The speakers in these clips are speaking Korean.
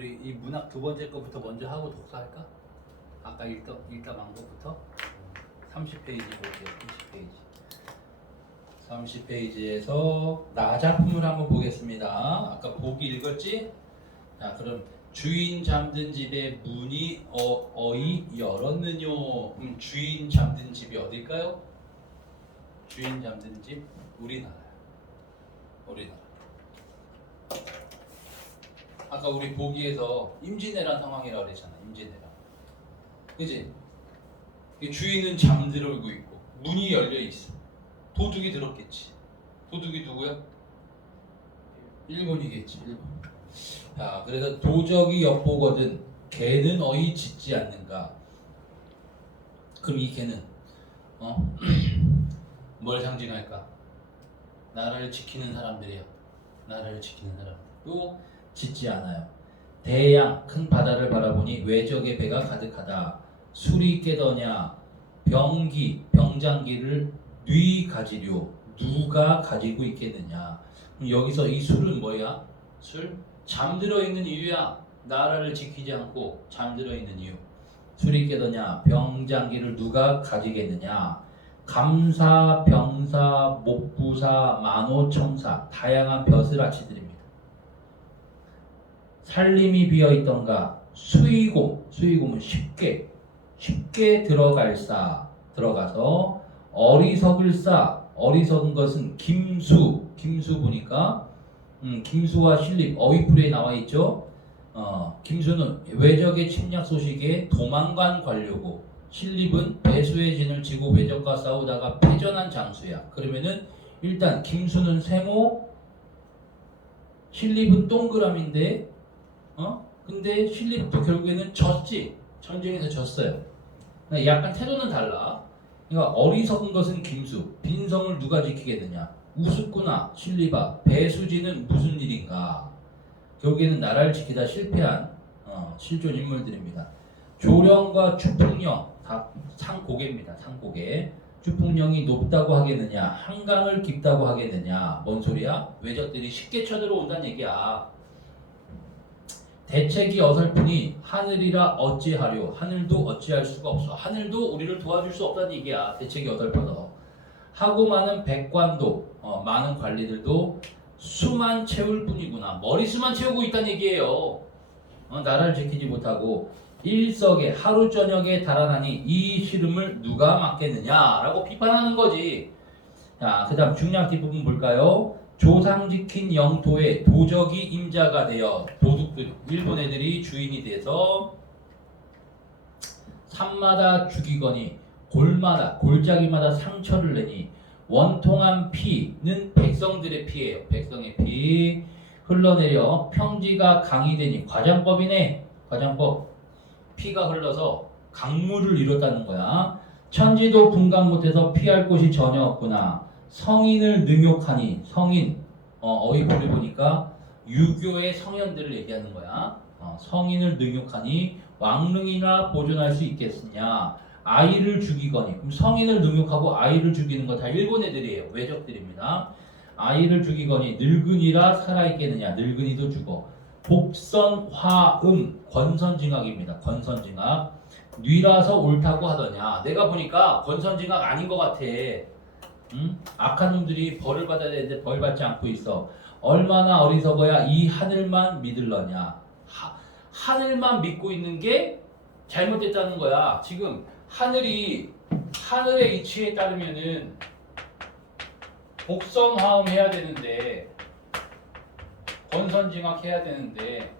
우리 이 문학 두 번째 거부터 먼저 하고 독서할까? 아까 읽다만 거부터 30페이지 볼게요. 30페이지. 30페이지에서 나 작품을 한번 보겠습니다. 아까 보기 읽었지? 자, 그럼 주인 잠든 집에 문이 어이 열었느뇨. 주인 잠든 집이 어딜까요? 주인 잠든 집 우리나라야. 우리나라. 아까 우리 보기에서 임진왜란 상황이라고 그랬잖아. 임진왜란. 그지? 주인은 잠들고 있고 문이 열려 있어. 도둑이 들었겠지. 도둑이 누구야? 일본이겠지. 일본. 자, 그래서 도적이 엿보거든 개는 어이 짖지 않는가. 그럼 이 개는 뭘 상징할까? 나라를 지키는 사람들이야. 나라를 지키는 사람들. 또 짖지 않아요. 대양 큰 바다를 바라보니 외적의 배가 가득하다. 술이 깨더냐. 병기 병장기를 뉘 가지려. 누가 가지고 있겠느냐. 그럼 여기서 이 술은 뭐야? 술? 잠들어 있는 이유야. 나라를 지키지 않고 잠들어 있는 이유. 술이 깨더냐. 병장기를 누가 가지겠느냐. 감사, 병사, 목부사, 만호청사 다양한 벼슬아치들입니다. 살림이 비어있던가. 수의곰은 쉽게 들어가서 어리석을 싸. 어리석은 것은 김수 보니까 김수와 신립 어휘풀이에 나와 있죠. 김수는 외적의 침략 소식에 도망간 관료고, 신립은 배수의 진을 지고 외적과 싸우다가 패전한 장수야. 그러면은 일단 김수는 세모, 신립은 동그라미인데, 근데 신립도 결국에는 졌지. 전쟁에서 졌어요. 약간 태도는 달라. 그러니까 어리석은 것은 김수, 빈성을 누가 지키겠느냐. 우습구나 신립아, 배수진은 무슨 일인가. 결국에는 나라를 지키다 실패한 실존 인물들입니다. 조령과 추풍령 다 상고개입니다. 상고개. 추풍령이 높다고 하겠느냐, 한강을 깊다고 하겠느냐. 뭔 소리야? 외적들이 쉽게 쳐들어온다는 얘기야. 대책이 어설프니 하늘이라 어찌하려. 하늘도 어찌할 수가 없어. 하늘도 우리를 도와줄 수 없다는 얘기야. 대책이 어설퍼서. 하고 많은 백관도 많은 관리들도 수만 채울 뿐이구나. 머리수만 채우고 있다는 얘기예요. 나라를 지키지 못하고 일석에 하루 저녁에 달아나니 이 시름을 누가 맡겠느냐라고 비판하는 거지. 자, 그다음 중량 뒷부분 볼까요? 조상 지킨 영토에 도적이 임자가 되어. 도둑들, 일본 애들이 주인이 돼서 산마다 죽이거니 골짜기마다 상처를 내니 원통한 피는 백성들의 피예요. 백성의 피 흘러내려 평지가 강이 되니. 과장법이네. 과장법. 피가 흘러서 강물을 이뤘다는 거야. 천지도 분간 못해서 피할 곳이 전혀 없구나. 성인을 능욕하니. 성인 어휘풀이 보니까 유교의 성현들을 얘기하는 거야. 성인을 능욕하니 왕릉이나 보존할 수 있겠느냐. 아이를 죽이거니. 그럼 성인을 능욕하고 아이를 죽이는 거 다 일본 애들이에요. 외적들입니다. 아이를 죽이거니 늙은이라 살아있겠느냐. 늙은이도 죽어. 복선화음 권선징악입니다. 권선징악. 뉘라서 옳다고 하더냐. 내가 보니까 권선징악 아닌 것 같아. 악한 놈들이 벌을 받아야 되는데 벌 받지 않고 있어. 얼마나 어리석어야 이 하늘만 믿을러냐. 하늘만 믿고 있는 게 잘못됐다는 거야. 지금 하늘의 이치에 따르면은 복선화음 해야 되는데, 권선징악 해야 되는데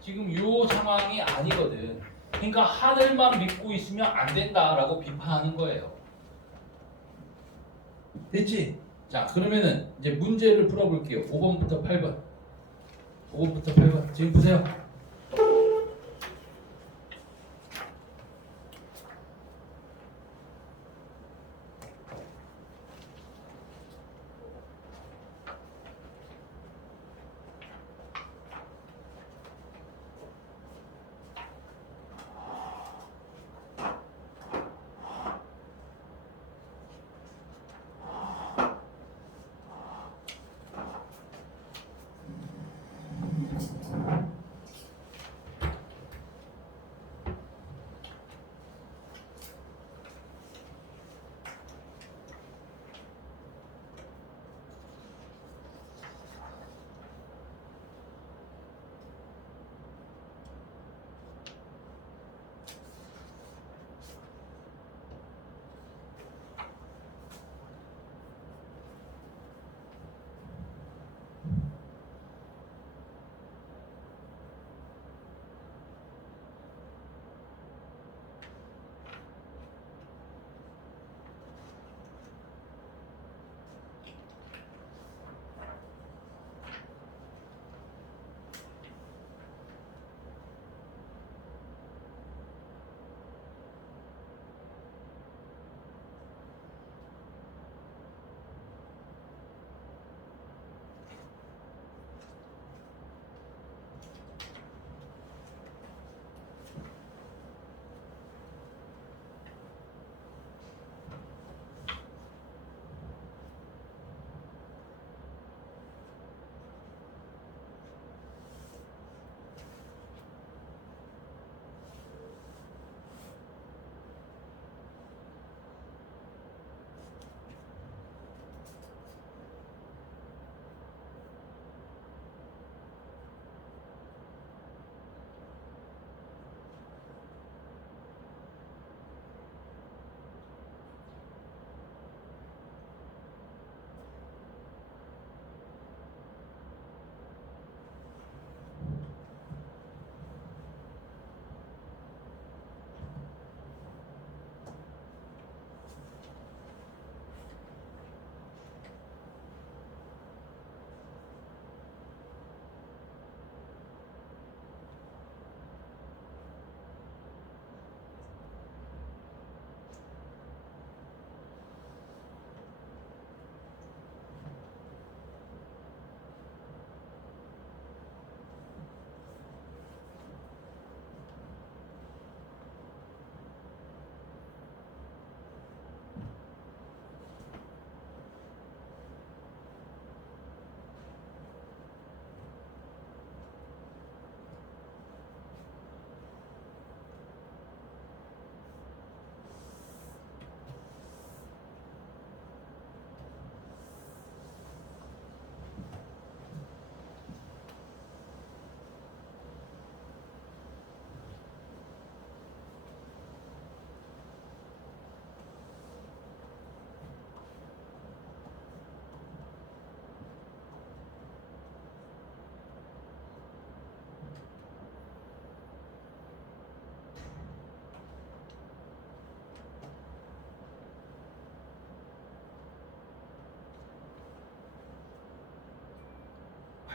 지금 요 상황이 아니거든. 그러니까 하늘만 믿고 있으면 안 된다라고 비판하는 거예요. 됐지? 자, 그러면은 이제 문제를 풀어볼게요. 5번부터 8번. 5번부터 8번. 지금 보세요.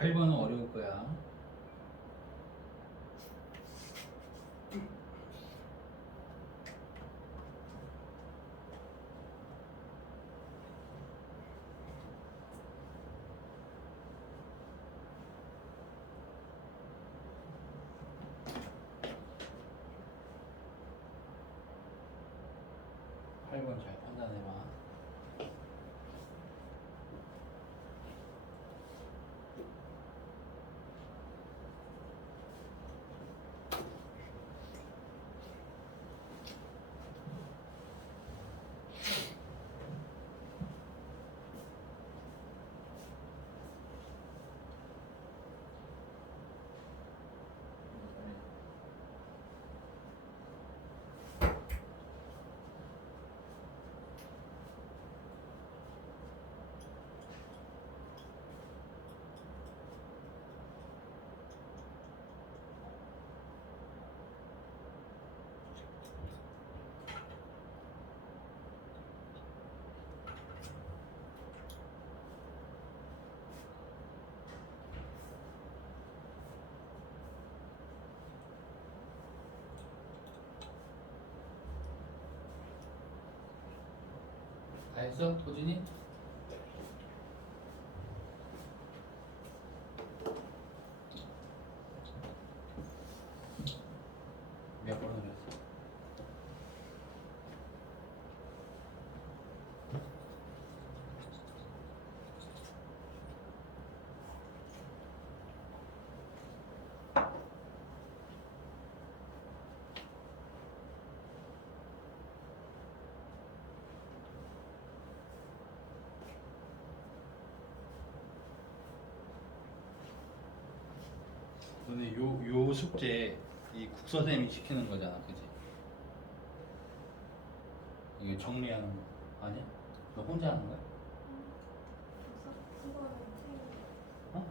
8번은 어려울 거야. 잘 판단해봐. 다 했어? 도진이? 몇 번을 했어? 너네 요 숙제 이 국서 선생님이 시키는 거잖아, 그지? 이게 정리하는 거 아니야? 너 혼자 하는 거야? 어?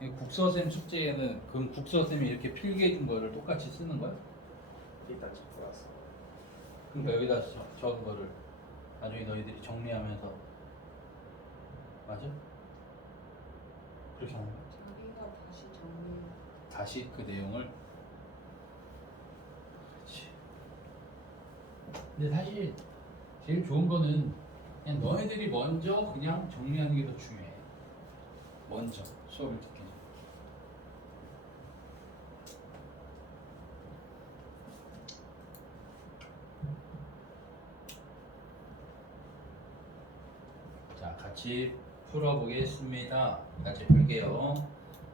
이 국서 선생님 숙제에는 그럼 국서 선생님이 이렇게 필기해 준 거를 똑같이 쓰는 거야? 일단 적고 왔어. 그러니까 여기다 적은 거를 나중에 너희들이 정리하면서 맞아? 그렇게 하는 거야? 자기가 다시 정리. 다시 그 내용을. 그렇지. 근데 사실 제일 좋은 거는 그냥 너희들이 먼저 그냥 정리하는 게 더 중요해. 먼저 수업을 듣기 전에. 자, 같이 풀어보겠습니다. 같이 풀게요.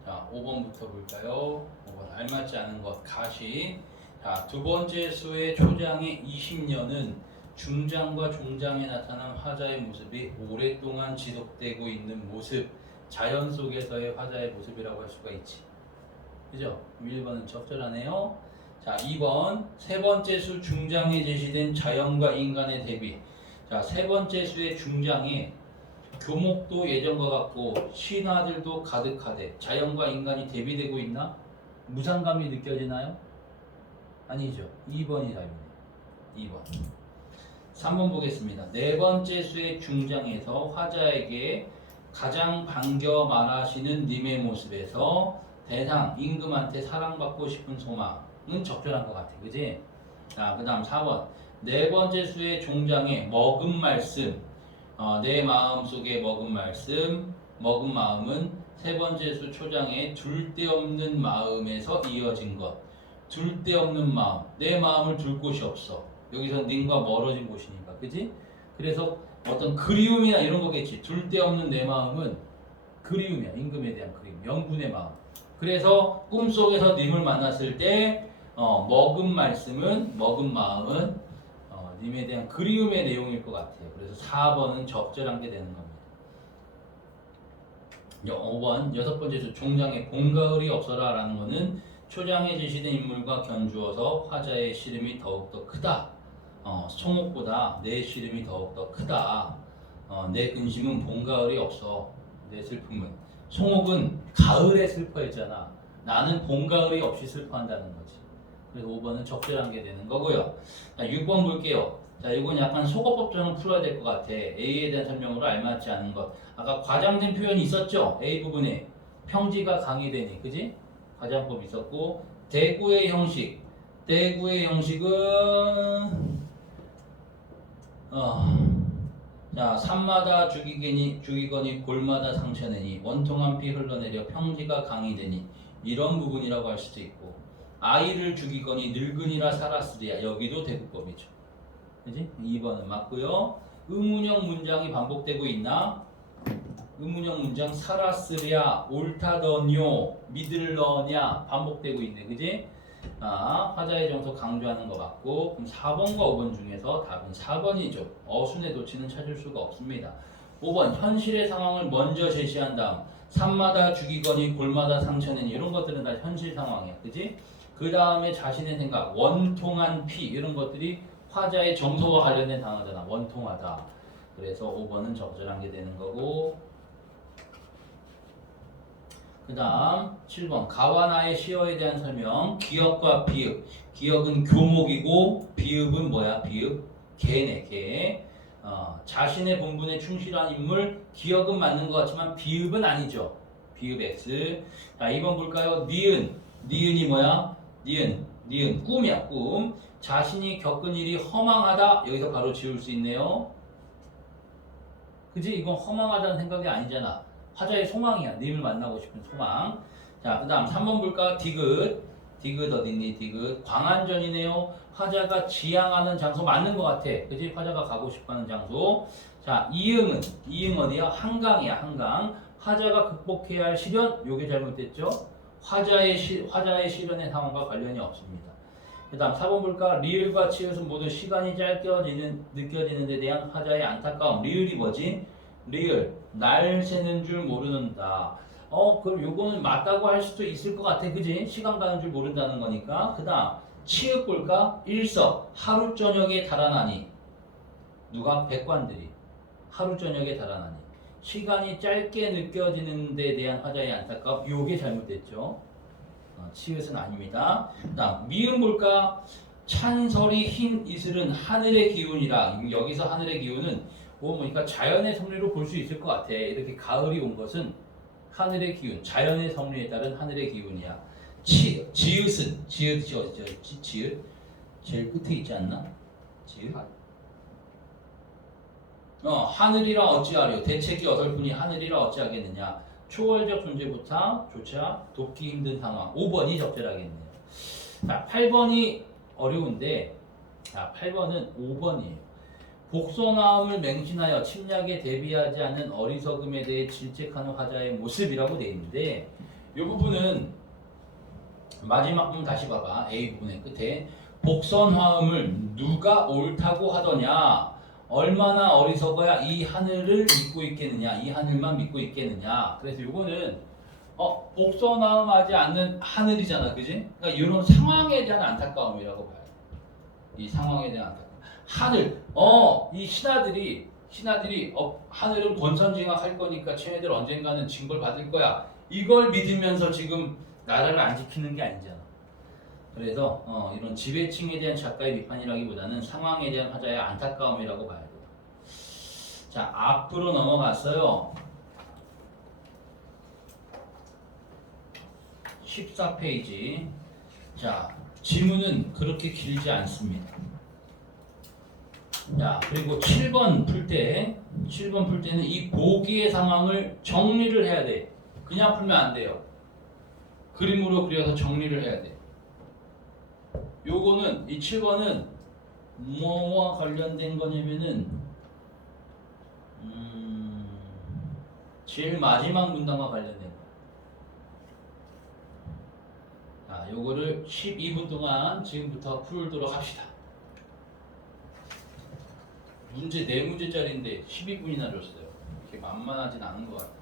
자, 5번부터 볼까요? 5번 알맞지 않은 것 가시. 자, 두 번째 수의 초장의 20년은 중장과 종장에 나타난 화자의 모습이 오랫동안 지속되고 있는 모습, 자연 속에서의 화자의 모습이라고 할 수가 있지. 그죠? 1번은 적절하네요. 자, 2번 세 번째 수 중장에 제시된 자연과 인간의 대비. 자, 세 번째 수의 중장에 교목도 예전과 같고 신화들도 가득하되 자연과 인간이 대비되고 있나? 무상감이 느껴지나요? 아니죠. 2번이 답입니다. 2번. 3번 보겠습니다. 네 번째 수의 중장에서 화자에게 가장 반겨 말하시는 님의 모습에서 대상 임금한테 사랑받고 싶은 소망은 적절한 것 같아. 그지? 자, 그 다음 4번. 네 번째 수의 종장에 먹은 말씀, 내 마음 속에 먹은 말씀, 먹은 마음은 세 번째 수 초장에 둘 데 없는 마음에서 이어진 것. 둘 데 없는 마음, 내 마음을 둘 곳이 없어. 여기서 님과 멀어진 곳이니까, 그지? 그래서 어떤 그리움이나 이런 거겠지. 둘 데 없는 내 마음은 그리움이야. 임금에 대한 그리움, 명분의 마음. 그래서 꿈속에서 님을 만났을 때 먹은 말씀은, 먹은 마음은 님에 대한 그리움의 내용일 것 같아요. 그래서 4번은 적절한 게 되는 겁니다. 5번 여섯 번째 수 종장에 봄가을이 없어라 라는 거는 초장에 제시된 인물과 견주어서 화자의 시름이 더욱더 크다. 송옥보다 내 시름이 더욱더 크다. 내 근심은 봄가을이 없어. 내 슬픔은. 송옥은 가을에 슬퍼했잖아. 나는 봄가을이 없이 슬퍼한다는 거지. 그래서 5번은 적절한 게 되는 거고요. 자, 6번 볼게요. 자, 이건 약간 속어법처럼 풀어야 될 것 같아. A에 대한 설명으로 알맞지 않은 것. 아까 과장된 표현이 있었죠? A 부분에 평지가 강의되니, 그지? 과장법 있었고, 대구의 형식. 대구의 형식은 자, 산마다 죽이거니 골마다 상처내니 원통한 피 흘러내려 평지가 강이되니 이런 부분이라고 할 수도 있고 아이를 죽이거니 늙은이라 살았으리야 여기도 대구법이죠. 그지? 2번은 맞고요. 의문형 문장이 반복되고 있나? 의문형 문장 살았으랴 옳다더뇨 믿을러냐 반복되고 있네. 그지? 화자의 정서 강조하는 거 맞고 그럼 4번과 5번 중에서 답은 4번이죠. 어순의 도치는 찾을 수가 없습니다. 5번 현실의 상황을 먼저 제시한 다음 산마다 죽이거니 골마다 상처내니 이런 것들은 다 현실 상황이야. 그지? 그 다음에 자신의 생각 원통한 피 이런 것들이 화자의 정서와 관련된 단어잖아. 원통하다. 그래서 5번은 적절한 게 되는 거고 그 다음 7번 가와 나의 시어에 대한 설명 기역과 비읍 기역은 교목이고 비읍은 뭐야? 비읍 개네 개 자신의 본분에 충실한 인물 기역은 맞는 것 같지만 비읍은 아니죠. 비읍 X. 자 2번 볼까요? 니은이 뭐야? 니은 꿈이야 꿈. 자신이 겪은 일이 허망하다 여기서 바로 지울 수 있네요. 그지? 이건 허망하다는 생각이 아니잖아. 화자의 소망이야. 님을 만나고 싶은 소망. 자, 그 다음 3번 볼까? 디귿 어딨니? 디귿 광안전이네요. 화자가 지향하는 장소 맞는 것 같아. 그지? 화자가 가고 싶어하는 장소. 자, 이응 어디야? 한강이야. 한강. 화자가 극복해야 할 시련. 요게 잘못됐죠? 화자의 시련의 상황과 관련이 없습니다. 그 다음 4번 볼까? 리을과 치읓은 모두 시간이 짧게 느껴지는 데 대한 화자의 안타까움. 리을이 뭐지? 리을 날 세는 줄 모르는다. 그럼 요거는 맞다고 할 수도 있을 것 같아. 그지? 시간 가는 줄 모른다는 거니까. 그 다음 치읓 볼까? 일석 하루 저녁에 달아나니 누가? 백관들이 하루 저녁에 달아나니 시간이 짧게 느껴지는 데 대한 화자의 안타까움. 요게 잘못됐죠. 치읓은 아닙니다. 다음 미음 볼까? 찬설이 흰 이슬은 하늘의 기운이라. 여기서 하늘의 기운은 보니까 자연의 섭리로 볼 수 있을 것 같아. 이렇게 가을이 온 것은 하늘의 기운, 자연의 섭리에 따른 하늘의 기운이야. 지읒은 지읒이 어디죠? 지읒 제일 끝에 있지 않나? 지읒. 하늘이라 어찌하려 대책이 어설프니 하늘이라 어찌하겠느냐. 초월적 존재부터 조차 돕기 힘든 상황. 5번이 적절하겠네요. 자, 8번이 어려운데, 자, 8번은 5번이에요. 복선화음을 맹신하여 침략에 대비하지 않은 어리석음에 대해 질책하는 화자의 모습이라고 되어 있는데, 이 부분은 마지막 부분 다시 봐봐. A 부분의 끝에 복선화음을 누가 옳다고 하더냐. 얼마나 어리석어야 이 하늘을 믿고 있겠느냐, 이 하늘만 믿고 있겠느냐. 그래서 요거는 복선화음하지 않는 하늘이잖아, 그지? 그러니까 이런 상황에 대한 안타까움이라고 봐요. 이 상황에 대한 안타까움. 하늘, 이 신하들이 하늘은 권선징악할 거니까 쟤네들 언젠가는 징벌 받을 거야. 이걸 믿으면서 지금 나라를 안 지키는 게 아니잖아. 그래서 이런 지배층에 대한 작가의 비판이라기보다는 상황에 대한 화자의 안타까움이라고 봐야 돼요. 자, 앞으로 넘어갔어요. 14페이지. 자, 지문은 그렇게 길지 않습니다. 자, 그리고 7번 풀 때는 이 보기의 상황을 정리를 해야 돼. 그냥 풀면 안 돼요. 그림으로 그려서 정리를 해야 돼. 요거는 이 7번은 뭐와 관련된 거냐면은 제일 마지막 문단과 관련된 거. 자, 요거를 12분 동안 지금부터 풀도록 합시다. 문제 4문제짜리인데 12분이나 줬어요. 이렇게 만만하진 않은 것 같아요.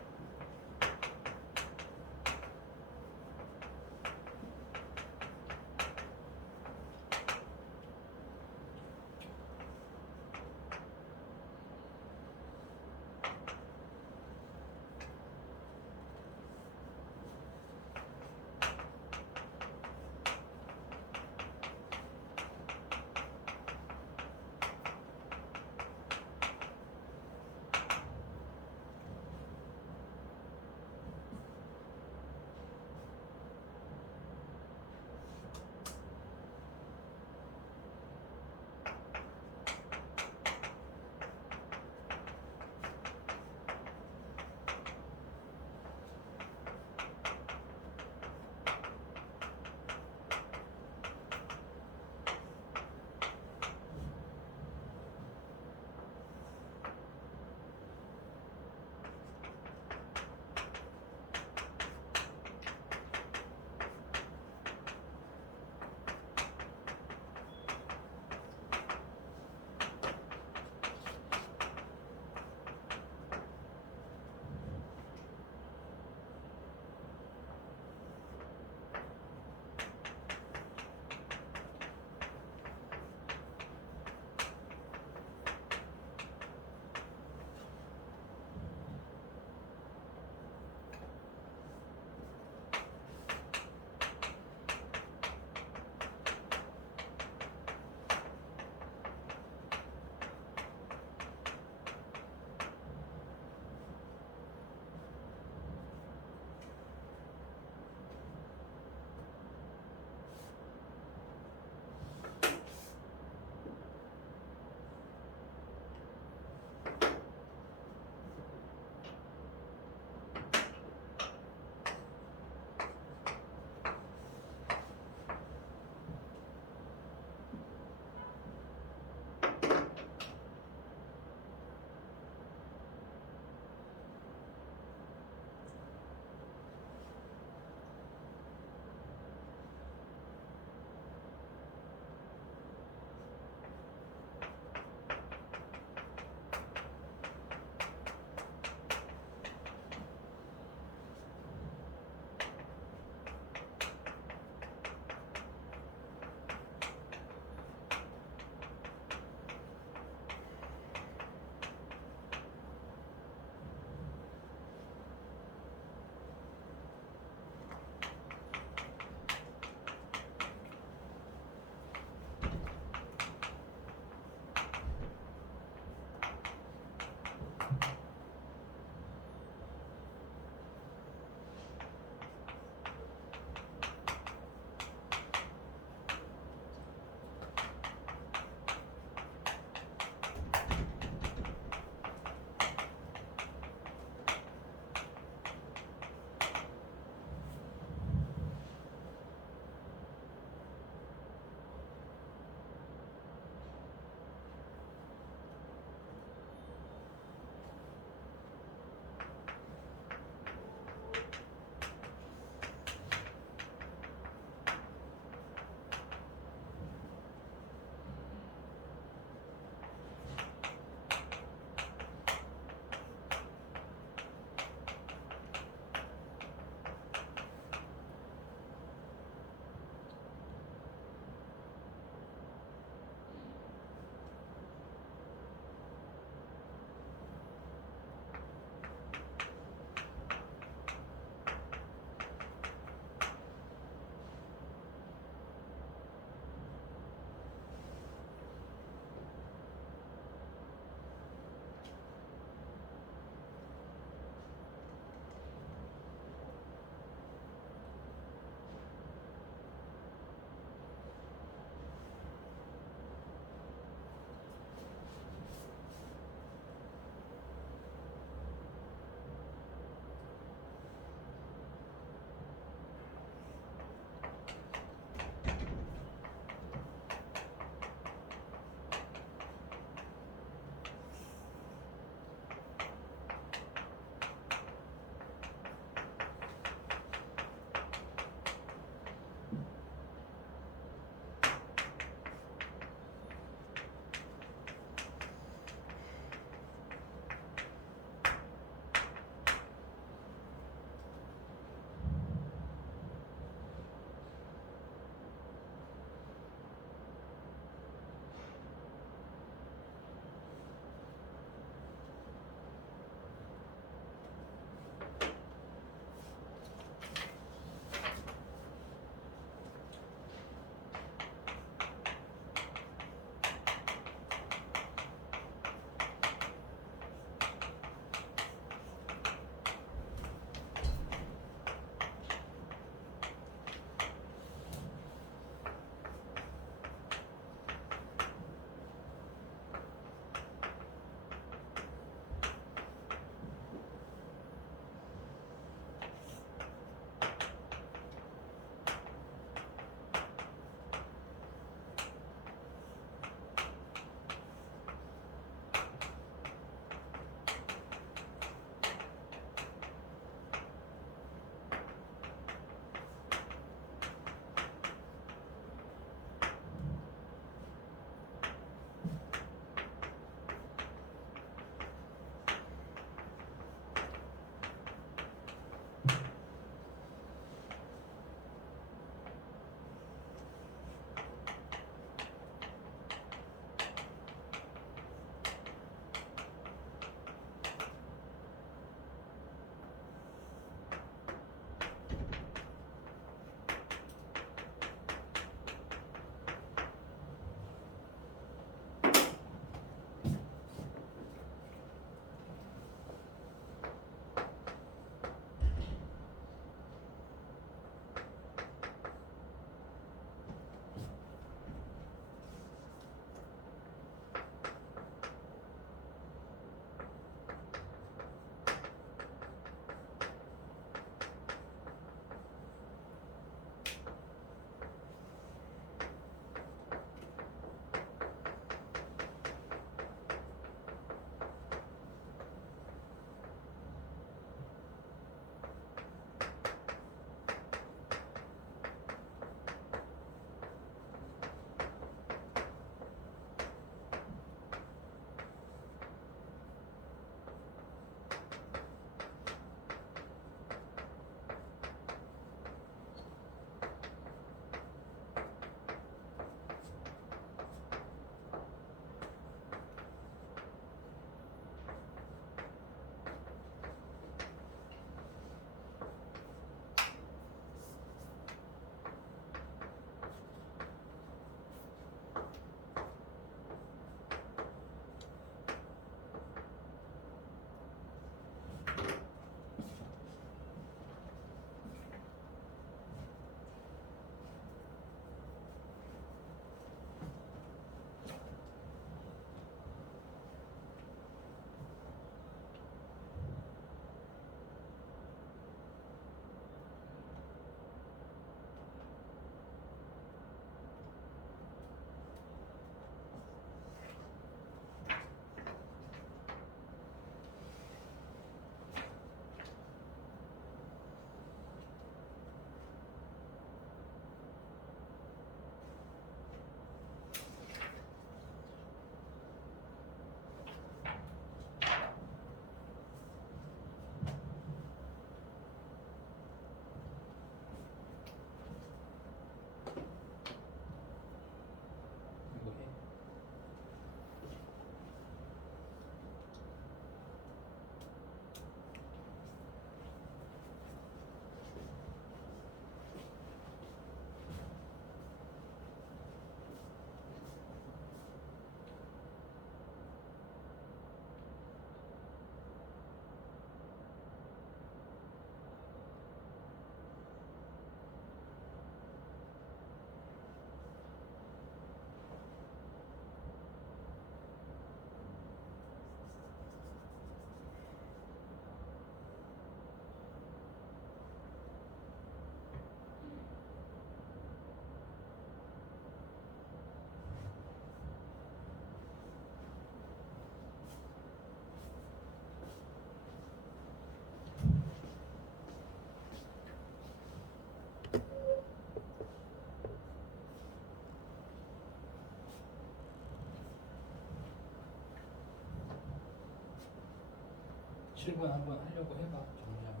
7번 한번 하려고 해봐. 정리하면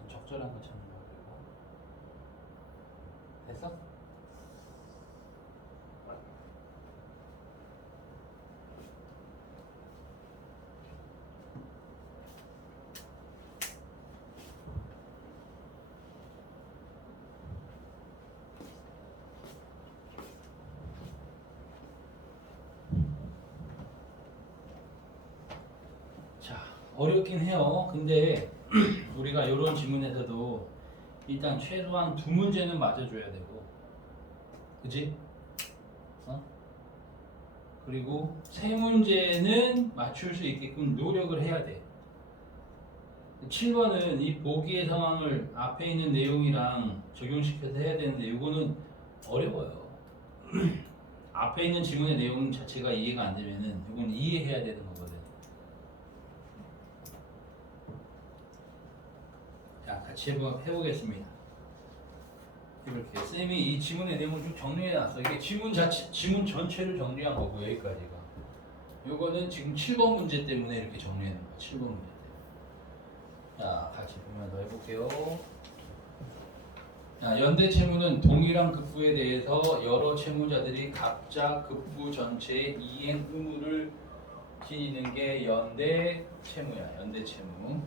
좀 적절한 거 찾는 거고. 됐어? 자, 어렵긴 해요. 근데 우리가 이런 지문에서도 일단 최소한 두 문제는 맞아줘야 되고, 그지? 어? 그리고 세 문제는 맞출 수 있게끔 노력을 해야 돼. 7번은 이 보기의 상황을 앞에 있는 내용이랑 적용시켜서 해야 되는데 이거는 어려워요. 앞에 있는 지문의 내용 자체가 이해가 안 되면은 이건 이해해야 되는 거거든. 자, 같이 해보겠습니다. 이렇게 쌤이 이 지문의 내용을 좀 정리해놨어. 이게 지문 전체를 정리한 거고 여기까지가. 요거는 지금 7번 문제 때문에 이렇게 정리해놓은 거야. 7번 문제 때문에. 자, 같이 보면 더 해볼게요. 자, 연대 채무는 동일한 급부에 대해서 여러 채무자들이 각자 급부 전체의 이행 의무를 지니는 게 연대 채무야. 연대 채무.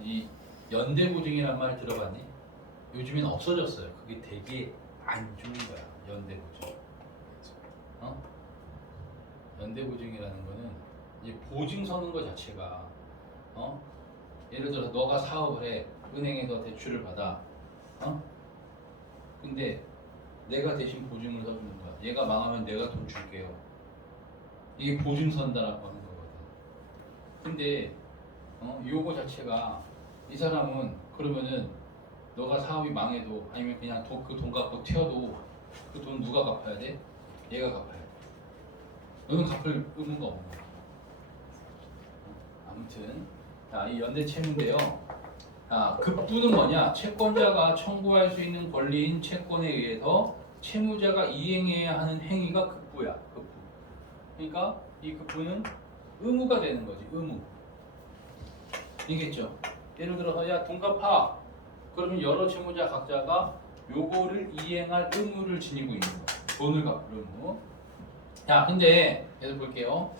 이 연대 보증이란 말 들어봤니? 요즘엔 없어졌어요. 그게 되게 안 좋은 거야. 연대 보증. 연대 보증이라는 거는 이제 보증 서는 거 자체가 예를 들어 너가 사업을 해. 은행에서 대출을 받아. 근데 내가 대신 보증을 서주는 거야. 얘가 망하면 내가 돈 줄게요. 이게 보증 선다라고 하는 거거든. 근데 요거 자체가 이 사람은 그러면은 너가 사업이 망해도 아니면 그냥 그 돈 갖고 튀어도 그 돈 누가 갚아야 돼? 얘가 갚아야 돼. 너는 갚을 의무가 없는 거야. 아무튼 이 연대 채무인데요. 급부는 뭐냐? 채권자가 청구할 수 있는 권리인 채권에 의해서 채무자가 이행해야 하는 행위가 급부야. 급부. 그러니까 이 급부는 의무가 되는 거지. 의무. 이겠죠? 예를 들어서 야 돈 갚아. 그러면 여러 채무자 각자가 요거를 이행할 의무를 지니고 있는 거야. 돈을 갚을 의무. 자, 근데 계속 볼게요.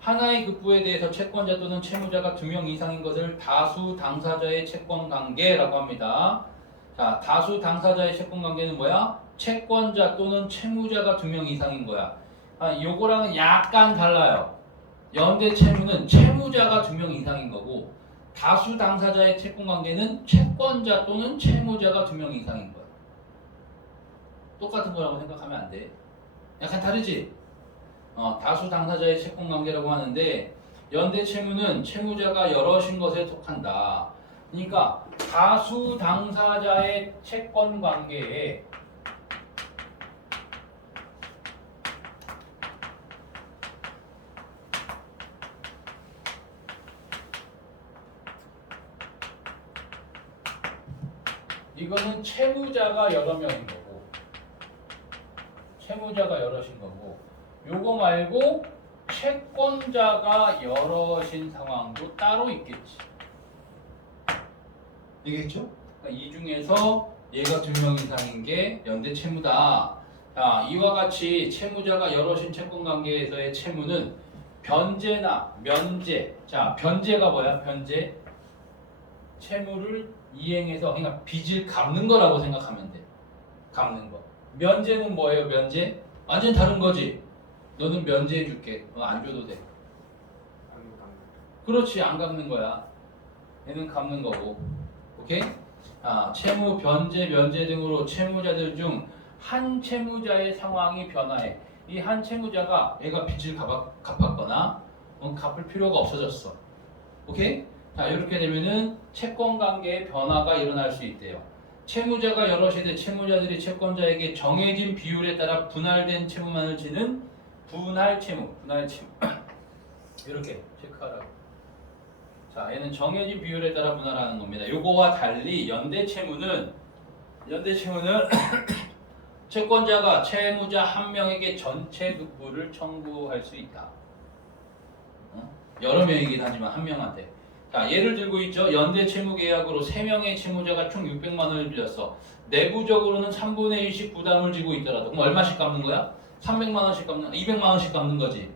하나의 급부에 대해서 채권자 또는 채무자가 2명 이상인 것을 다수 당사자의 채권 관계라고 합니다. 자, 다수 당사자의 채권 관계는 뭐야? 채권자 또는 채무자가 2명 이상인 거야. 요거랑은 약간 달라요. 연대 채무는 채무자가 2명 이상인 거고, 다수 당사자의 채권 관계는 채권자 또는 채무자가 2명 이상인 거야. 똑같은 거라고 생각하면 안 돼. 약간 다르지? 다수 당사자의 채권 관계라고 하는데 연대 채무는 채무자가 여럿인 것에 속한다. 그러니까 다수 당사자의 채권 관계에 이거는 채무자가 여러 명인 거고 채무자가 여럿인 거고 요거 말고 채권자가 여럿인 상황도 따로 있겠지. 이겠죠? 그러니까 이 중에서 얘가 2명 이상인 게 연대 채무다. 자, 이와 같이 채무자가 여럿인 채권 관계에서의 채무는 변제나 면제. 자, 변제가 뭐야? 변제. 채무를 이행해서 그러니까 빚을 갚는 거라고 생각하면 돼. 갚는 거. 면제는 뭐예요? 면제? 완전 다른 거지. 너는 면제해 줄게. 너 안 줘도 돼. 그렇지. 안 갚는 거야. 얘는 갚는 거고. 오케이? 채무, 변제, 면제 등으로 채무자들 중 한 채무자의 상황이 변화해. 이 한 채무자가 얘가 빚을 갚았거나 갚을 필요가 없어졌어. 오케이? 자, 이렇게 되면은 채권 관계의 변화가 일어날 수 있대요. 채무자가 여럿이 돼 채무자들이 채권자에게 정해진 비율에 따라 분할된 채무만을 지는 분할 채무. 이렇게 체크하라고. 자, 얘는 정해진 비율에 따라 분할하는 겁니다. 요거와 달리 연대 채무는 채권자가 채무자 한 명에게 전체 급부를 청구할 수 있다. 여러 명이긴 하지만 한 명한테. 자, 예를 들고 있죠. 연대 채무 계약으로 3명의 채무자가 총 600만 원을 빌렸어. 내부적으로는 3분의 1씩 부담을 지고 있더라도 그럼 얼마씩 갚는 거야? 300만 원씩 갚는 200만 원씩 갚는 거지.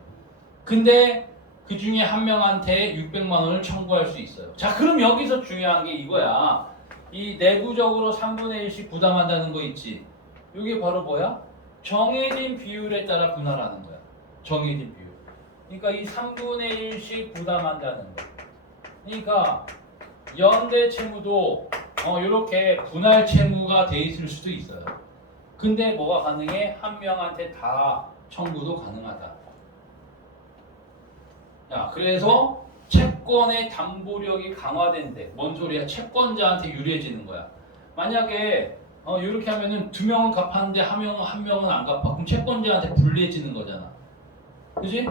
근데 그 중에 한 명한테 600만 원을 청구할 수 있어요. 자, 그럼 여기서 중요한 게 이거야. 이 내부적으로 3분의 1씩 부담한다는 거 있지. 이게 바로 뭐야? 정해진 비율에 따라 분할하는 거야. 정해진 비율. 그러니까 이 3분의 1씩 부담한다는 거. 그러니까 연대 채무도 이렇게 분할 채무가 돼 있을 수도 있어요. 근데 뭐가 가능해? 한 명한테 다 청구도 가능하다. 야, 그래서 채권의 담보력이 강화된대. 뭔 소리야? 채권자한테 유리해지는 거야. 만약에 이렇게 하면은 2명은 갚았는데 한 명은 안 갚아. 그럼 채권자한테 불리해지는 거잖아. 그지?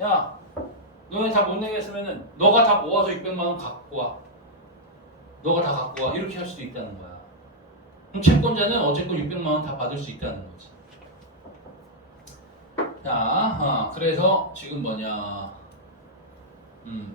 야, 너네 다 못 내겠으면은 너가 다 모아서 600만 원 갖고 와. 너가 다 갖고 와. 이렇게 할 수도 있다는 거야. 그럼 채권자는 어쨌건 600만 원 다 받을 수 있다는 거지. 자, 그래서 지금 뭐냐?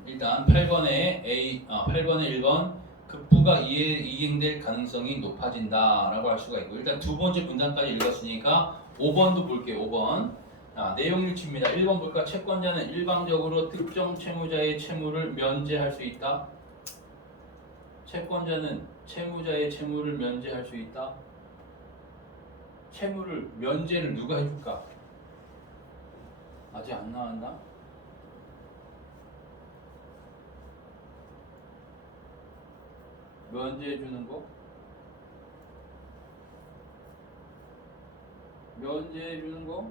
일단 8번에 8번에 1번 급부가 이행될 가능성이 높아진다라고 할 수가 있고, 일단 두 번째 문단까지 읽었으니까 5번도 볼게요. 5번. 자, 내용 일치입니다. 1번 볼까? 채권자는 일방적으로 특정 채무자의 채무를 면제할 수 있다. 채권자는 채무자의 채무를 면제할 수 있다. 채무를 면제를 누가 해줄까? 아직 안 나왔나? 면제해 주는 거? 면제해 주는 거?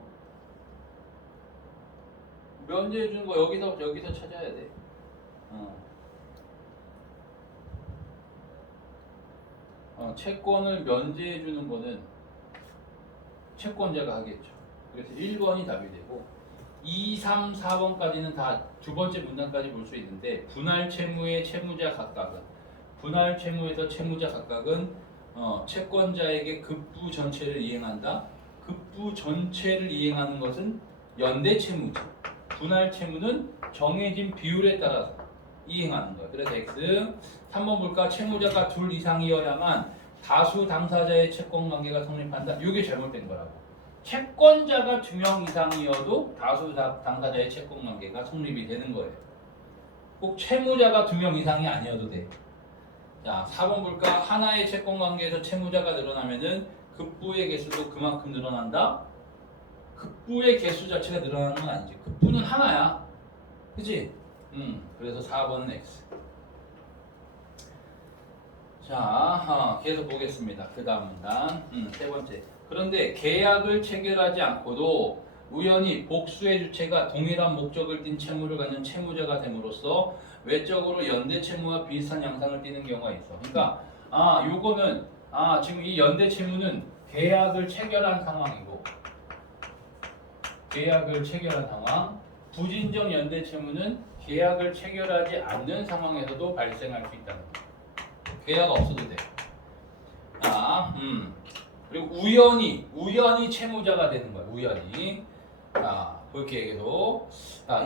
면제해 주는 거 여기서 찾아야 돼. 채권을 면제해 주는 거는 채권자가 하겠죠. 그래서 1번이 답이 되고 2, 3, 4번까지는 다 두 번째 문단까지 볼 수 있는데 분할 채무의 채무자 각각은 분할 채무에서 채무자 각각은 채권자에게 급부 전체를 이행한다. 급부 전체를 이행하는 것은 연대 채무지. 분할 채무는 정해진 비율에 따라서 이행하는 거야. 그래서 X. 3번 볼까? 채무자가 둘 이상이어야만 다수 당사자의 채권 관계가 성립한다. 이게 잘못된 거라고. 채권자가 2명 이상이어도 다수 당사자의 채권 관계가 성립이 되는 거예요. 꼭 채무자가 2명 이상이 아니어도 돼. 자, 4번 볼까? 하나의 채권 관계에서 채무자가 늘어나면은 급부의 개수도 그만큼 늘어난다. 급부의 개수 자체가 늘어나는 건 아니지. 급부는 하나야. 그치? 그래서 4번은 X. 자, 계속 보겠습니다. 그 다음 문단. 세 번째. 그런데 계약을 체결하지 않고도 우연히 복수의 주체가 동일한 목적을 띤 채무를 갖는 채무자가 됨으로써 외적으로 연대 채무와 비슷한 양상을 띠는 경우가 있어. 그러니까 요거는 지금 이 연대 채무는 계약을 체결한 상황이고, 계약을 체결한 상황. 부진정 연대 채무는 계약을 체결하지 않는 상황에서도 발생할 수 있다는 거. 계약 없어도 돼. 그리고 우연히 채무자가 되는 거야. 우연히. 그렇게 얘기해도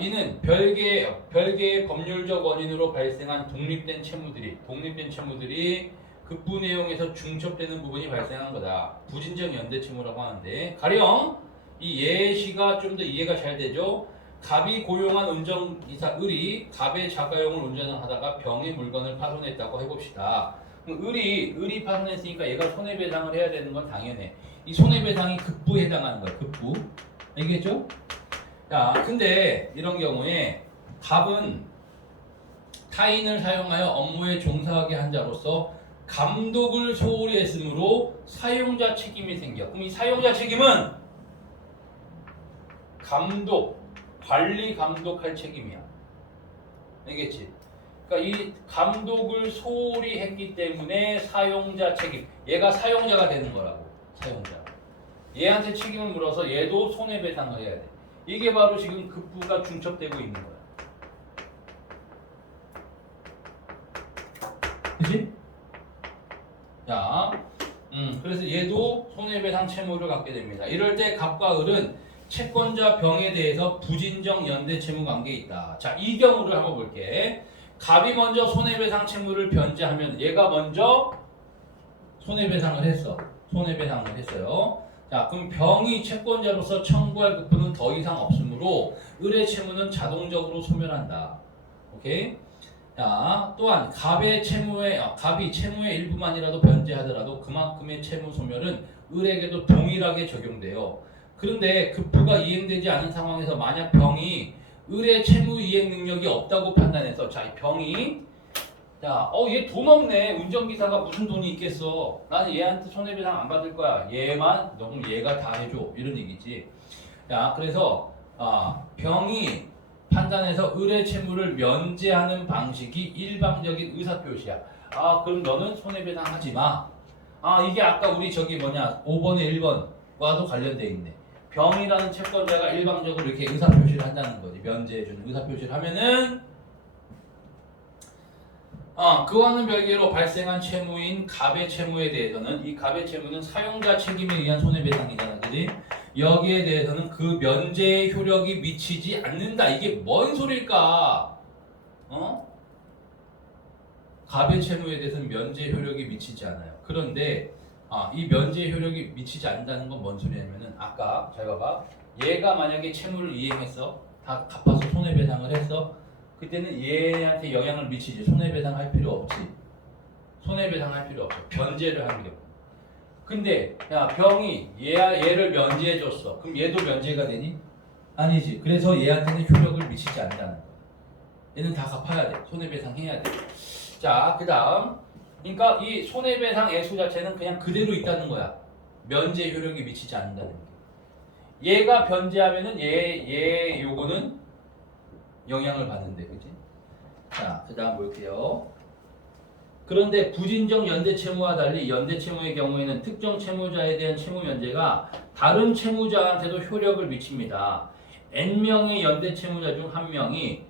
이는 별개의 법률적 원인으로 발생한 독립된 채무들이 급부 내용에서 중첩되는 부분이 발생한 거다. 부진정 연대 채무라고 하는데, 가령 이 예시가 좀 더 이해가 잘 되죠. 갑이 고용한 운전기사 을이 갑의 자가용을 운전하다가 병의 물건을 파손했다고 해봅시다. 그럼 을이 파손했으니까 얘가 손해배상을 해야 되는 건 당연해. 이 손해배상이 급부에 해당하는 거야. 급부. 알겠죠? 자, 근데 이런 경우에 갑은 타인을 사용하여 업무에 종사하게 한 자로서 감독을 소홀히 했으므로 사용자 책임이 생겨. 그럼 이 사용자 책임은 관리 감독할 책임이야. 알겠지? 그러니까 이 감독을 소홀히 했기 때문에 사용자 책임. 얘가 사용자가 되는 거라고. 사용자. 얘한테 책임을 물어서 얘도 손해배상을 해야 돼. 이게 바로 지금 급부가 중첩되고 있는 거야. 그치? 자, 그래서 얘도 손해배상 채무를 갖게 됩니다. 이럴 때 갑과 을은 채권자 병에 대해서 부진정 연대 채무 관계에 있다. 자, 이 경우를 한번 볼게. 갑이 먼저 손해배상 채무를 변제하면 얘가 먼저 손해배상을 했어. 손해배상을 했어요. 자, 그럼 병이 채권자로서 청구할 급분은 더 이상 없으므로 의뢰 채무는 자동적으로 소멸한다. 오케이? 자, 또한 갑이 채무의 일부만이라도 변제하더라도 그만큼의 채무 소멸은 을에게도 동일하게 적용돼요. 그런데 급부가 이행되지 않은 상황에서 만약 병이 을의 채무 이행 능력이 없다고 판단해서 자, 이 병이 얘 돈 없네. 운전기사가 무슨 돈이 있겠어. 나는 얘한테 손해배상 안 받을 거야. 얘만 너무 얘가 다 해줘. 이런 얘기지. 자, 그래서 병이 판단해서 을의 채무를 면제하는 방식이 일방적인 의사표시야. 그럼 너는 손해배상 하지 마. 이게 아까 우리 5번에 1번과도 관련돼 있네. 병이라는 채권자가 일방적으로 이렇게 의사표시를 한다는 거지. 면제해주는 의사표시를 하면은 그와는 별개로 발생한 채무인 갑의 채무에 대해서는 이 갑의 채무는 사용자 책임에 의한 손해배상이잖아, 그지? 여기에 대해서는 그 면제의 효력이 미치지 않는다. 이게 뭔 소릴까? 갑의 채무에 대해서는 면제 효력이 미치지 않아요. 그런데 이 면제 효력이 미치지 않는다는 건 뭔 소리냐면은 아까 잘 봐봐. 얘가 만약에 채무를 이행했어, 다 갚아서 손해배상을 했어. 그때는 얘한테 영향을 미치지. 손해배상 할 필요 없지. 손해배상 할 필요 없어. 변제를 하는 경우. 근데 병이 얘를 면제해줬어. 그럼 얘도 면제가 되니? 아니지. 그래서 얘한테는 효력을 미치지 않는다는 거야. 얘는 다 갚아야 돼. 손해배상 해야 돼. 자, 그 다음. 그러니까 이 손해배상 액수 자체는 그냥 그대로 있다는 거야. 면제 효력이 미치지 않는다는 게. 얘가 변제하면은 얘 요거는 영향을 받는데, 그치? 자, 그 다음 볼게요. 그런데 부진정 연대채무와 달리 연대채무의 경우에는 특정 채무자에 대한 채무 면제가 다른 채무자한테도 효력을 미칩니다. N명의 연대채무자 중 한 명의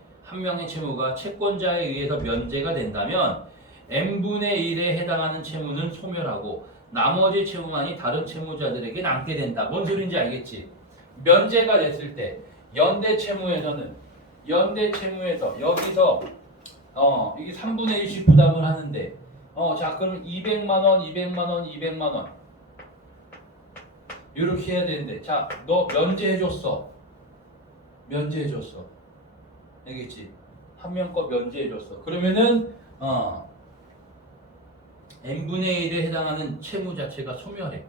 채무가 채권자에 의해서 면제가 된다면 N분의 1에 해당하는 채무는 소멸하고 나머지 채무만이 다른 채무자들에게 남게 된다. 뭔 소린지 알겠지? 면제가 됐을 때 연대채무에서 여기서 이게 3분의 1씩 부담을 하는데 자, 그럼 200만원 이렇게 해야 되는데 자, 너 면제해줬어. 알겠지? 한 명 거 면제해줬어. 그러면은 n분의 1에 해당하는 채무 자체가 소멸해.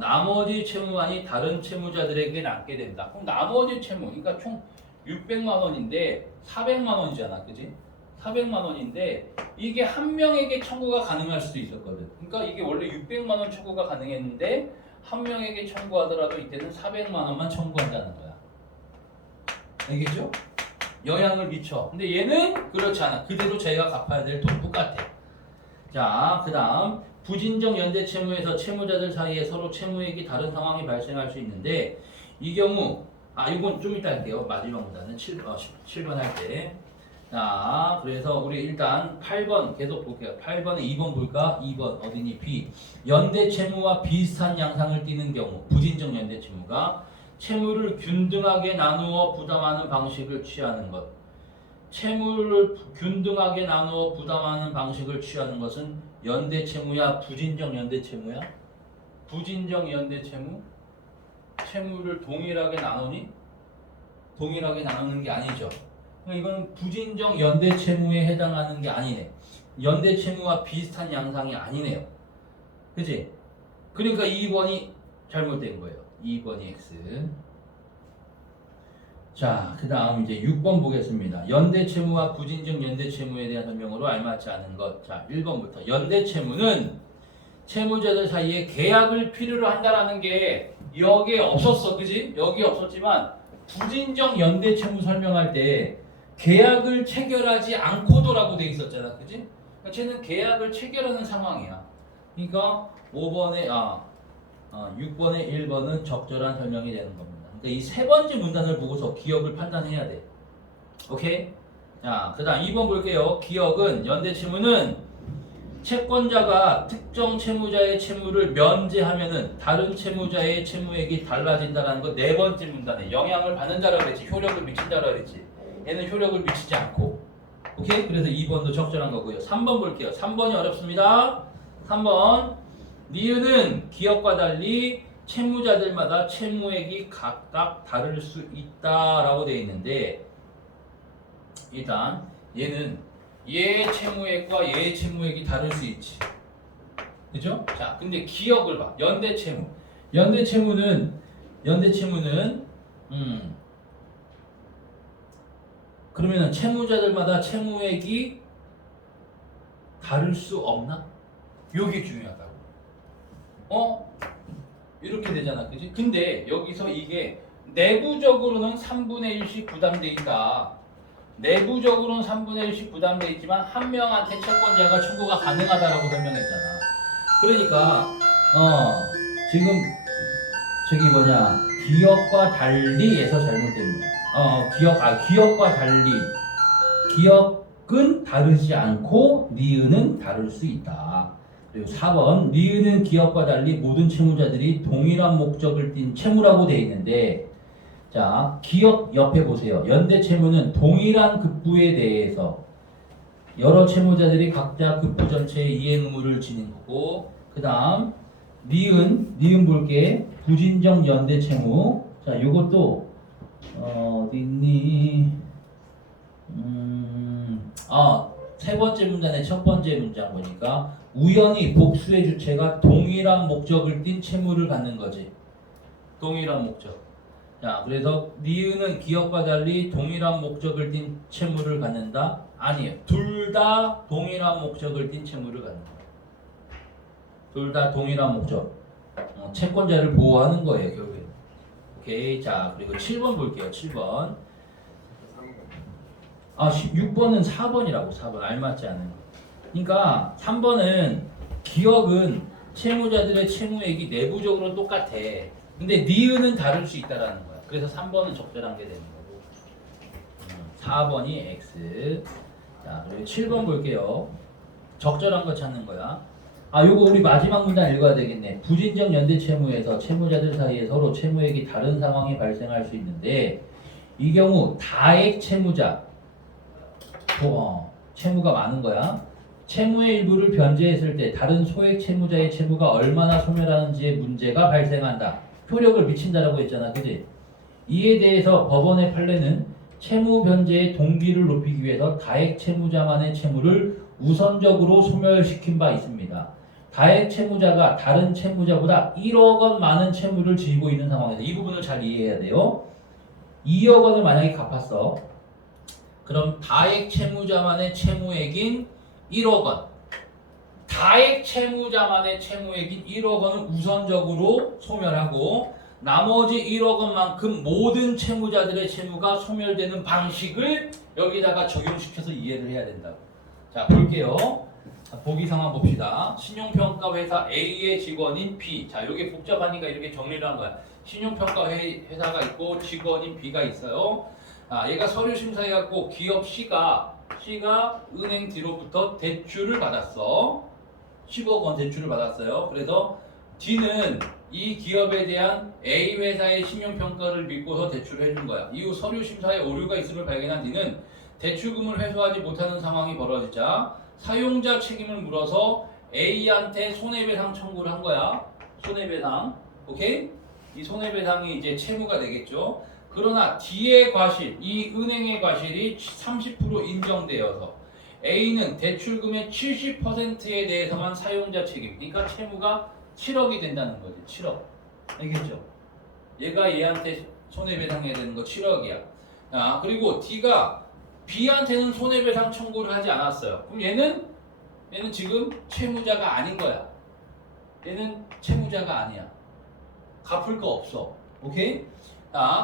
나머지 채무만이 다른 채무자들에게 남게 된다. 그럼 나머지 채무, 그러니까 총 600만 원인데 400만 원이잖아, 그지? 400만 원인데 이게 한 명에게 청구가 가능할 수도 있었거든. 그러니까 이게 원래 600만 원 청구가 가능했는데 한 명에게 청구하더라도 이때는 400만 원만 청구한다는 거야. 알겠죠? 영향을 미쳐. 근데 얘는 그렇지 않아. 그대로 자기가 갚아야 될 돈 똑같아. 자, 그 다음 부진정 연대채무에서 채무자들 사이에 서로 채무액이 다른 상황이 발생할 수 있는데 이 경우 이건 좀 이따 할게요. 마지막보다는 7번 할 때. 자, 그래서 우리 일단 8번 계속 볼게요. 8번에 2번 볼까? 2번 어디니? B. 연대채무와 비슷한 양상을 띠는 경우 부진정 연대채무가 채무를 균등하게 나누어 부담하는 방식을 취하는 것. 채무를 균등하게 나누어 부담하는 방식을 취하는 것은 연대채무야, 부진정 연대채무야? 부진정 연대채무? 채무를 동일하게 나누니? 동일하게 나누는 게 아니죠. 이건 부진정 연대채무에 해당하는 게 아니네. 연대채무와 비슷한 양상이 아니네요. 그치? 그러니까 2번이 잘못된 거예요. 2번이 X. 자, 그 다음 이제 6번 보겠습니다. 연대채무와 부진정 연대채무에 대한 설명으로 알맞지 않은 것. 자, 1번부터. 연대채무는 채무자들 사이에 계약을 필요로 한다라는 게 여기에 없었어. 그지? 여기 없었지만 부진정 연대채무 설명할 때 계약을 체결하지 않고도라고 돼 있었잖아. 그지? 그러니까 쟤는 계약을 체결하는 상황이야. 그러니까 6번에 1번은 적절한 설명이 되는 겁니다. 그러니까 이 세 번째 문단을 보고서 기억을 판단해야 돼. 오케이? 자, 그 다음 2번 볼게요. 기억은 연대채무는 채권자가 특정 채무자의 채무를 면제하면은 다른 채무자의 채무액이 달라진다는 거 네 번째 문단에 영향을 받는다라고 했지. 효력을 미친다라고 했지. 얘는 효력을 미치지 않고. 오케이? 그래서 2번도 적절한 거고요. 3번 볼게요. 3번이 어렵습니다. 3번. 니은은 기업과 달리 채무자들마다 채무액이 각각 다를 수 있다라고 되어 있는데 일단 얘는 얘의 채무액과 얘의 채무액이 다를 수 있지. 그죠? 자, 근데 기억을 봐. 연대 채무. 연대 채무는 그러면은 채무자들마다 채무액이 다를 수 없나? 요게 중요하다고. 이렇게 되잖아. 그지? 근데 여기서 이게 내부적으로는 3분의 1씩 부담돼 있다. 내부적으로는 3분의 1씩 부담돼 있지만 한 명한테 채권자가 청구가 가능하다라고 설명했잖아. 그러니까 지금 저기 기업과 달리에서 잘못된 거야. 기업과 달리 기업은 다르지 않고 니은은 다를 수 있다. 그리고 4번 니은은 기업과 달리 모든 채무자들이 동일한 목적을 띤 채무라고 되어 있는데 자, 기업 옆에 보세요. 연대 채무는 동일한 급부에 대해서 여러 채무자들이 각자 급부 전체의 이행 의무를 지닌 거고 그 다음 니은 볼게. 부진정 연대 채무. 자, 요것도 어디 있니? 세 번째 문단의 첫 번째 문장 보니까 우연히 복수의 주체가 동일한 목적을 띤 채무를 갖는 거지. 동일한 목적. 자, 그래서 니은은 기업과 달리 동일한 목적을 띤 채무를 갖는다? 아니에요. 둘 다 동일한 목적을 띤 채무를 갖는다. 둘 다 동일한 목적. 채권자를 보호하는 거예요, 결국에. 오케이. 자, 그리고 7번 볼게요. 7번. 6번은 4번이라고. 4번. 알맞지 않은 거. 그러니까 3번은 기업은 채무자들의 채무액이 내부적으로 똑같아. 근데 니은은 다를 수 있다라는 거야. 그래서 3번은 적절한 게 되는 거고 4번이 X. 자, 그리고 7번 볼게요. 적절한 거 찾는 거야. 요거 우리 마지막 문단 읽어야 되겠네. 부진정 연대 채무에서 채무자들 사이에 서로 채무액이 다른 상황이 발생할 수 있는데 이 경우 다액 채무자 채무가 많은 거야. 채무의 일부를 변제했을 때 다른 소액 채무자의 채무가 얼마나 소멸하는지에 문제가 발생한다. 효력을 미친다라고 했잖아. 그지? 이에 대해서 법원의 판례는 채무 변제의 동기를 높이기 위해서 다액 채무자만의 채무를 우선적으로 소멸시킨 바 있습니다. 다액 채무자가 다른 채무자보다 1억 원 많은 채무를 지니고 있는 상황에서 이 부분을 잘 이해해야 돼요. 2억 원을 만약에 갚았어. 그럼 다액 채무자만의 채무액인 1억 원. 다액 채무자만의 채무액인 1억 원은 우선적으로 소멸하고 나머지 1억 원만큼 모든 채무자들의 채무가 소멸되는 방식을 여기다가 적용시켜서 이해를 해야 된다고. 자, 볼게요. 보기 상황 봅시다. 신용평가 회사 A의 직원인 B. 자, 이게 복잡하니까 이렇게 정리를 한 거야. 신용평가 회사가 있고 직원인 B가 있어요. 얘가 서류 심사해갖고 기업 C가 은행 D로부터 대출을 받았어. 10억 원 대출을 받았어요. 그래서 D는 이 기업에 대한 A 회사의 신용평가를 믿고서 대출을 해준 거야. 이후 서류 심사에 오류가 있음을 발견한 D는 대출금을 회수하지 못하는 상황이 벌어지자 사용자 책임을 물어서 A한테 손해배상 청구를 한 거야. 손해배상. 오케이? 이 손해배상이 이제 채무가 되겠죠. 그러나 D의 과실, 이 은행의 과실이 30% 인정되어서 A는 대출금의 70%에 대해서만 사용자 책임. 그러니까 채무가 7억이 된다는 거지. 7억. 알겠죠? 얘가 얘한테 손해배상해야 되는 거 7억이야. 그리고 D가 B한테는 손해배상 청구를 하지 않았어요. 그럼 얘는 지금 채무자가 아닌 거야. 얘는 채무자가 아니야. 갚을 거 없어. 오케이?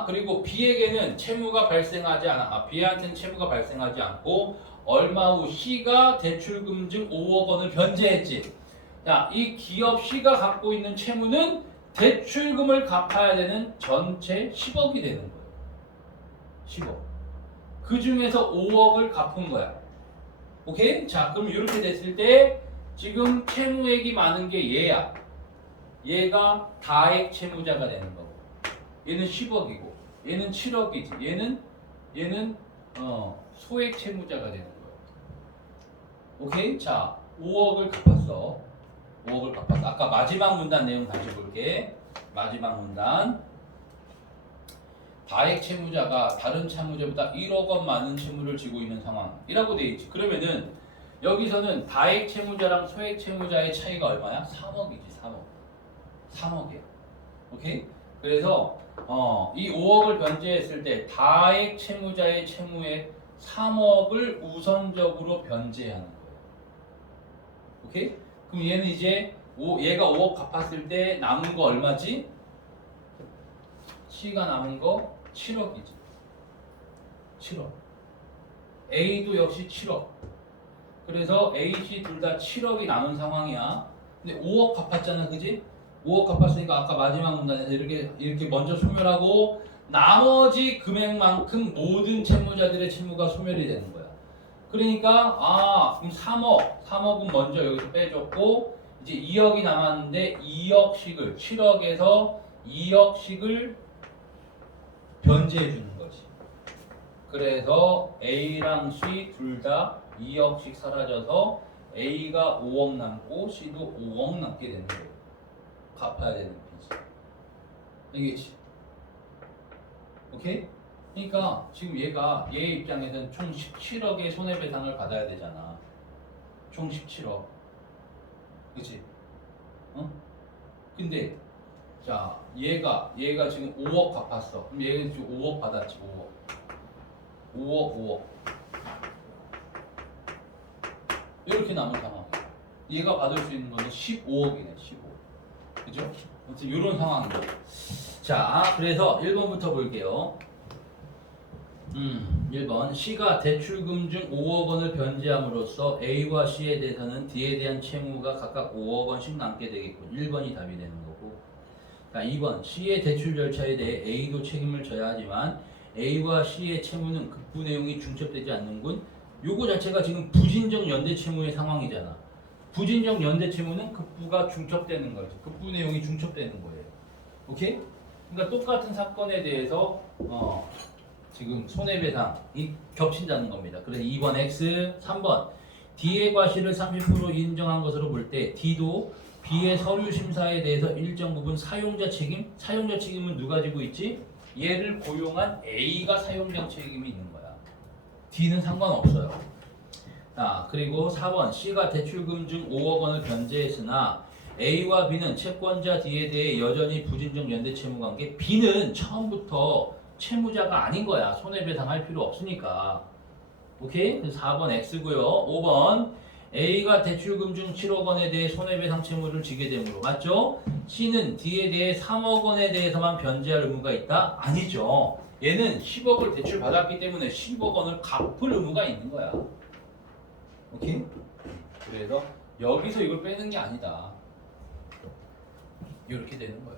그리고 B에게는 채무가 발생하지 않아. B한테는 채무가 발생하지 않고 얼마 후 C가 대출금 중 5억 원을 변제했지. 자, 이 기업 C가 갖고 있는 채무는 대출금을 갚아야 되는 전체 10억이 되는 거예요. 10억. 그 중에서 5억을 갚은 거야. 오케이? 자, 그럼 이렇게 됐을 때 지금 채무액이 많은 게 얘야. 얘가 다액 채무자가 되는 거고. 얘는 10억이고, 얘는 7억이지. 얘는 소액 채무자가 되는 거예요. 오케이? 자, 5억을 갚았어. 5억을 갚았어. 아까 마지막 문단 내용 다시 볼게. 마지막 문단. 다액 채무자가 다른 채무자보다 1억 원 많은 채무를 지고 있는 상황이라고 돼 있지. 그러면은 여기서는 다액 채무자랑 소액 채무자의 차이가 얼마야? 3억이지. 3억이야. 오케이? 그래서 이 5억을 변제했을 때 다액 채무자의 채무액 3억을 우선적으로 변제하는 거예요. 오케이? 그럼 얘는 이제 얘가 5억 갚았을 때 남은 거 얼마지? C가 남은 거 7억이지. 7억. A도 역시 7억. 그래서 A, C 둘 다 7억이 남은 상황이야. 근데 5억 갚았잖아, 그지? 5억 갚았으니까 아까 마지막 문단에서 이렇게 먼저 소멸하고 나머지 금액만큼 모든 채무자들의 채무가 소멸이 되는 거야. 그러니까 그럼 3억은 먼저 여기서 빼줬고 이제 2억이 남았는데 2억씩을 7억에서 2억씩을 변제해 주는 거지. 그래서 A랑 C 둘 다 2억씩 사라져서 A가 5억 남고 C도 5억 남게 되는 거예요. 갚아야 되는 빚이. 알겠지? 오케이? 그러니까 지금 얘 입장에서는 총 17억의 손해배상을 받아야 되잖아. 총 17억. 그치? 근데 자 얘가 지금 5억 갚았어. 그럼 얘는 지금 5억 받았지. 5억. 이렇게 남은 상황이야. 얘가 받을 수 있는 거는 15억이네. 15억. 그죠? 아무튼 이런 상황이죠. 자, 그래서 1번부터 볼게요. 1번 C가 대출금 중 5억 원을 변제함으로써 A와 C에 대해서는 D에 대한 채무가 각각 5억 원씩 남게 되겠군. 1번이 답이 되는 거고. 자, 2번 C의 대출 절차에 대해 A도 책임을 져야 하지만 A와 C의 채무는 급부 내용이 중첩되지 않는군. 요거 자체가 지금 부진적 연대 채무의 상황이잖아. 부진적 연대 채무는 급부가 중첩되는 거지. 급부 내용이 중첩되는 거예요. 오케이? 그러니까 똑같은 사건에 대해서 지금 손해배상이 겹친다는 겁니다. 그래서 2번 X, 3번 D의 과실을 30% 인정한 것으로 볼 때 D도 B의 서류 심사에 대해서 일정 부분 사용자 책임은 누가 지고 있지? 얘를 고용한 A가 사용자 책임이 있는 거야. D는 상관없어요. 그리고 4번 C가 대출금 중 5억 원을 변제했으나 A와 B는 채권자 D에 대해 여전히 부진적 연대 채무 관계. B는 처음부터 채무자가 아닌 거야. 손해배상 할 필요 없으니까. 오케이? 그래서 4번 X고요. 5번 A가 대출금 중 7억 원에 대해 손해배상 채무를 지게 되므로 맞죠? C는 D에 대해 3억 원에 대해서만 변제할 의무가 있다? 아니죠. 얘는 10억을 대출 받았기 때문에 10억 원을 갚을 의무가 있는 거야. 오케이? 그래서 여기서 이걸 빼는 게 아니다. 이렇게 되는 거야.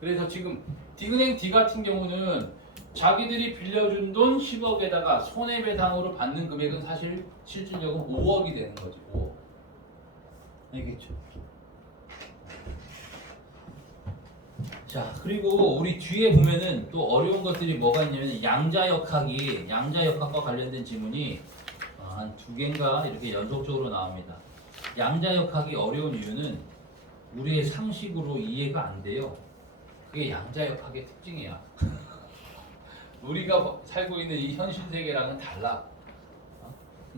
그래서 지금 D은행 D 같은 경우는 자기들이 빌려준 돈 10억에다가 손해배상으로 받는 금액은 사실 실질적으로 5억이 되는 거지. 5억. 알겠죠? 자, 그리고 우리 뒤에 보면은 또 어려운 것들이 뭐가 있냐면 양자역학과 관련된 지문이 한 2개인가 이렇게 연속적으로 나옵니다. 양자역학이 어려운 이유는 우리의 상식으로 이해가 안 돼요. 그게 양자역학의 특징이야. 우리가 살고 있는 이 현실 세계랑은 달라.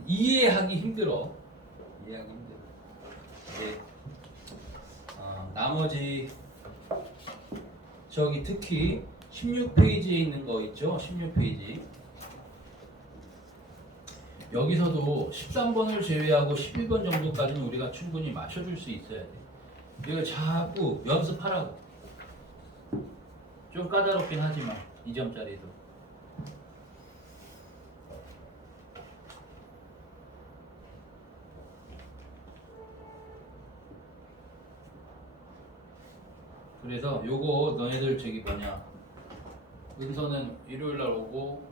이해하기 힘들어. 네. 나머지 저기 특히 16페이지에 있는 거 있죠? 16페이지. 여기서도 13번을 제외하고 11번 정도까지는 우리가 충분히 맞춰줄 수 있어야 돼. 이거 자꾸 연습하라고. 좀 까다롭긴 하지만 2점짜리도. 그래서 요거 너네들 은서는 일요일날 오고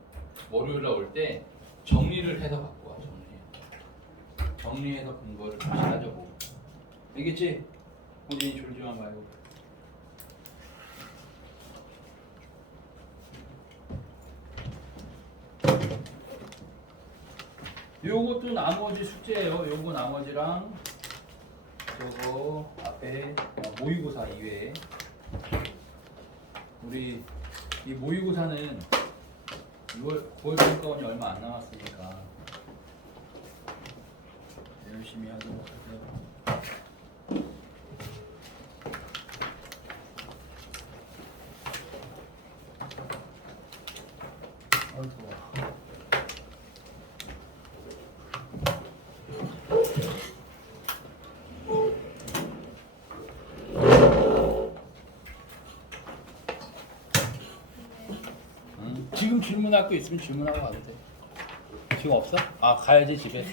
월요일날 올 때 정리를 해서 갖고 와. 정리해서 근거를 다시 따져보고. 알겠지? 본인이 졸지만 말고. 요것도 나머지 숙제예요. 요거 나머지랑 저거 앞에 모의고사 이외에 우리 이 모의고사는 9월 평가원이 얼마 안 남았으니까 열심히 하도록 하세요. 아이고. 지금 질문할 거 있으면 질문하고 가도 돼. 지금 없어? 아 가야지 집에.